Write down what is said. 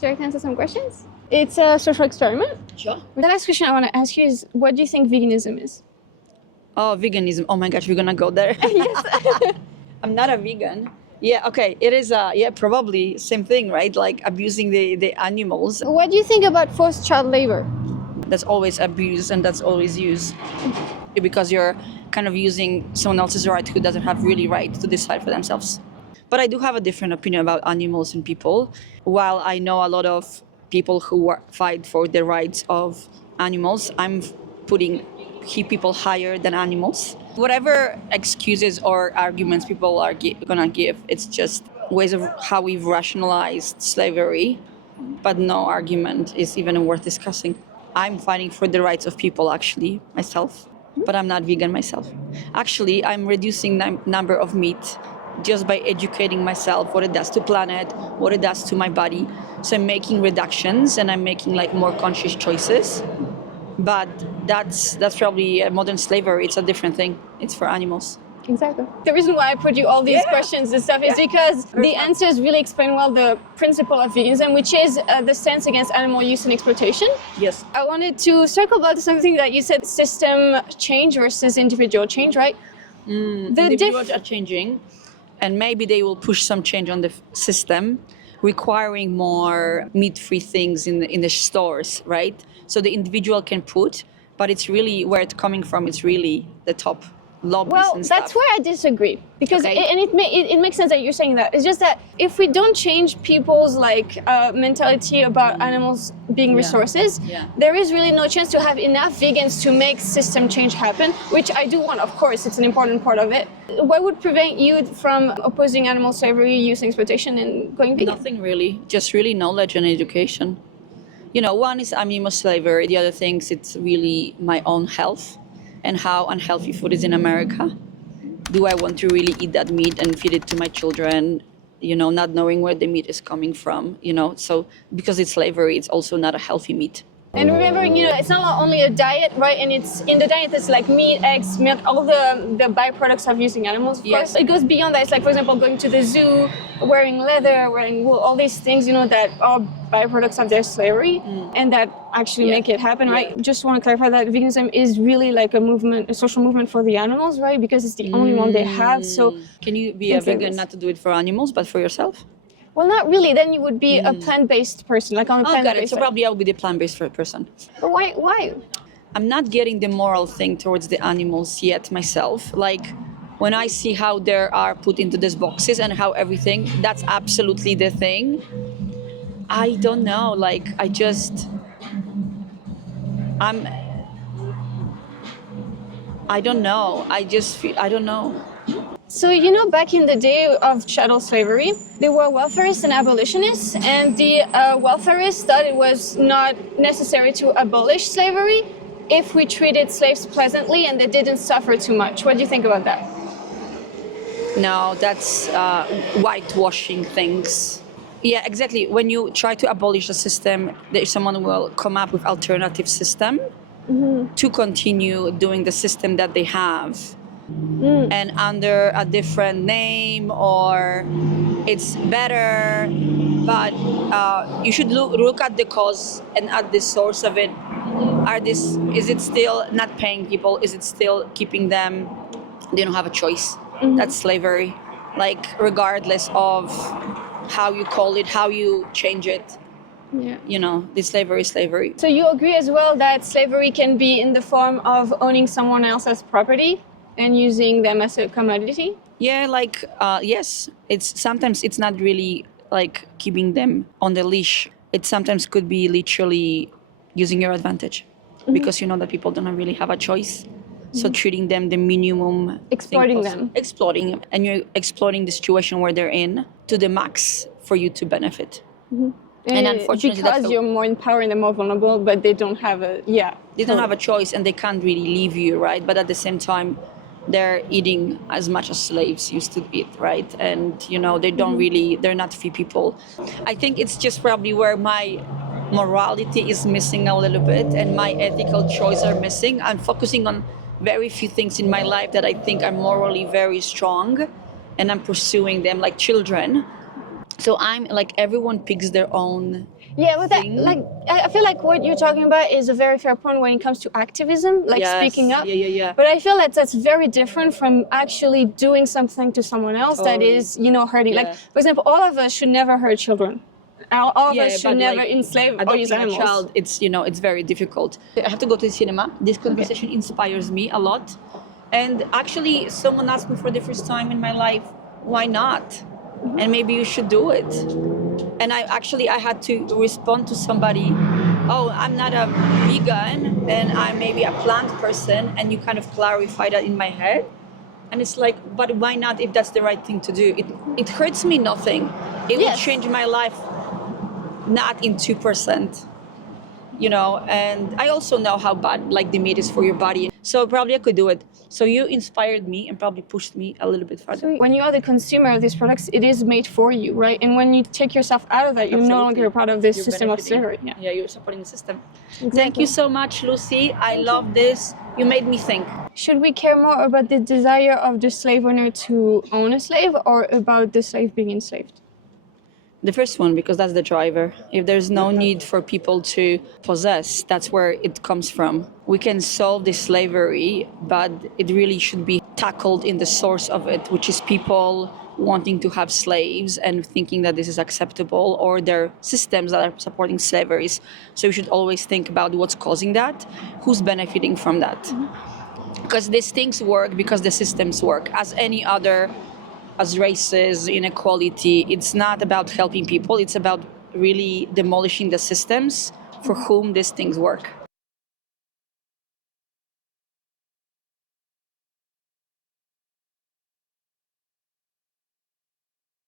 Should I answer some questions? It's a social experiment. Sure. The last question I want to ask you is, what do you think veganism is? Oh, veganism. Oh my gosh, we're gonna go there. Yes. I'm not a vegan. Yeah, okay. It is, probably same thing, right? Like abusing the animals. What do you think about forced child labor? That's always abuse and that's always use. Because you're kind of using someone else's right who doesn't have really right to decide for themselves. But I do have a different opinion about animals and people. While I know a lot of people who fight for the rights of animals, I'm keep people higher than animals. Whatever excuses or arguments people are gonna give, it's just ways of how we've rationalized slavery, but no argument is even worth discussing. I'm fighting for the rights of people, actually, myself, but I'm not vegan myself. Actually, I'm reducing number of meat just by educating myself what it does to planet, what it does to my body. So I'm making reductions and I'm making like more conscious choices. But that's probably modern slavery. It's a different thing. It's for animals. Exactly. The reason why I put you all these questions and stuff is because the answers really explain well the principle of veganism, which is the stance against animal use and exploitation. Yes. I wanted to circle back to something that you said, system change versus individual change, right? Individuals are changing, and maybe they will push some change on the system, requiring more meat-free things in the stores, right? So the individual can put, but it's really where it's coming from. It's really the top lobbies and stuff. That's where I disagree, because it makes sense that you're saying that. It's just that if we don't change people's mentality about animals being resources, there is really no chance to have enough vegans to make system change happen, which I do want, of course. It's an important part of it. What would prevent you from opposing animal slavery, use, and exploitation, and going vegan? Nothing really, just really knowledge and education. You know, one is animal slavery. The other things, it's really my own health and how unhealthy food is in America. Do I want to really eat that meat and feed it to my children, not knowing where the meat is coming from, So because it's slavery, it's also not a healthy meat. And remember, it's not only a diet, right? And it's in the diet, it's like meat, eggs, milk, all the byproducts of using animals, of course. It goes beyond that. It's like, for example, going to the zoo, wearing leather, wearing wool, all these things, that are byproducts of their slavery and that actually make it happen, right? Just want to clarify that veganism is really like a social movement for the animals, right? Because it's the only one they have. So can you be a vegan not to do it for animals, but for yourself? Well, not really. Then you would be a plant-based person, like on a plant-based. Got it. So probably I'll be the plant-based person. But why? I'm not getting the moral thing towards the animals yet myself. Like when I see how they are put into these boxes and how everything, that's absolutely the thing. I don't know. Like I don't know. I don't know. So, back in the day of chattel slavery, there were welfarists and abolitionists, and the welfarists thought it was not necessary to abolish slavery if we treated slaves pleasantly and they didn't suffer too much. What do you think about that? No, that's whitewashing things. Yeah, exactly. When you try to abolish a system, someone will come up with alternative system to continue doing the system that they have. And under a different name, or it's better, but you should look at the cause and at the source of it. Is it still not paying people? Is it still keeping them? They don't have a choice. That's slavery. Like regardless of how you call it, how you change it. The slavery is slavery. So you agree as well that slavery can be in the form of owning someone else's property and using them as a commodity? Yeah, yes. Sometimes it's not really like keeping them on the leash. It sometimes could be literally using your advantage because you know that people don't really have a choice. So treating them the minimum. Exploiting them. Exploiting. And you're exploiting the situation where they're in to the max for you to benefit. And unfortunately, because you're more in power and they're more vulnerable, but they don't have They don't have a choice and they can't really leave you, right? But at the same time, they're eating as much as slaves used to eat, right? And, they don't really, they're not free people. I think it's just probably where my morality is missing a little bit and my ethical choices are missing. I'm focusing on very few things in my life that I think are morally very strong and I'm pursuing them like children. So I'm like, everyone picks their own. Yeah, but that, thing. like, I feel like what you're talking about is a very fair point when it comes to activism, like Yes, speaking up. yeah. But I feel that that's very different from actually doing something to someone else that Totally. is, hurting. Yeah. Like, for example, all of us should never hurt children. All of us should but, never like, enslave or use adopting a animals. child, it's very difficult. I have to go to the cinema. This conversation inspires me a lot. And actually, someone asked me for the first time in my life, why not? And maybe you should do it. And I had to respond to somebody, oh, I'm not a vegan and I'm maybe a plant person, and you kind of clarify that in my head. And it's like, but why not if that's the right thing to do? It hurts me nothing. It will change my life not in 2%. And I also know how bad like the meat is for your body. So probably I could do it. So you inspired me and probably pushed me a little bit further. When you are the consumer of these products, it is made for you, right? And when you take yourself out of that, you're no longer a part of this system of slavery. Yeah, you're supporting the system. Exactly. Thank you so much, Lucy. I love this. You made me think. Should we care more about the desire of the slave owner to own a slave or about the slave being enslaved? The first one, because that's the driver. If there's no need for people to possess, that's where it comes from. We can solve this slavery, but it really should be tackled in the source of it, which is people wanting to have slaves and thinking that this is acceptable, or their systems that are supporting slaveries. So we should always think about what's causing that, who's benefiting from that. Because these things work because the systems work. As races, inequality, it's not about helping people, it's about really demolishing the systems for whom these things work.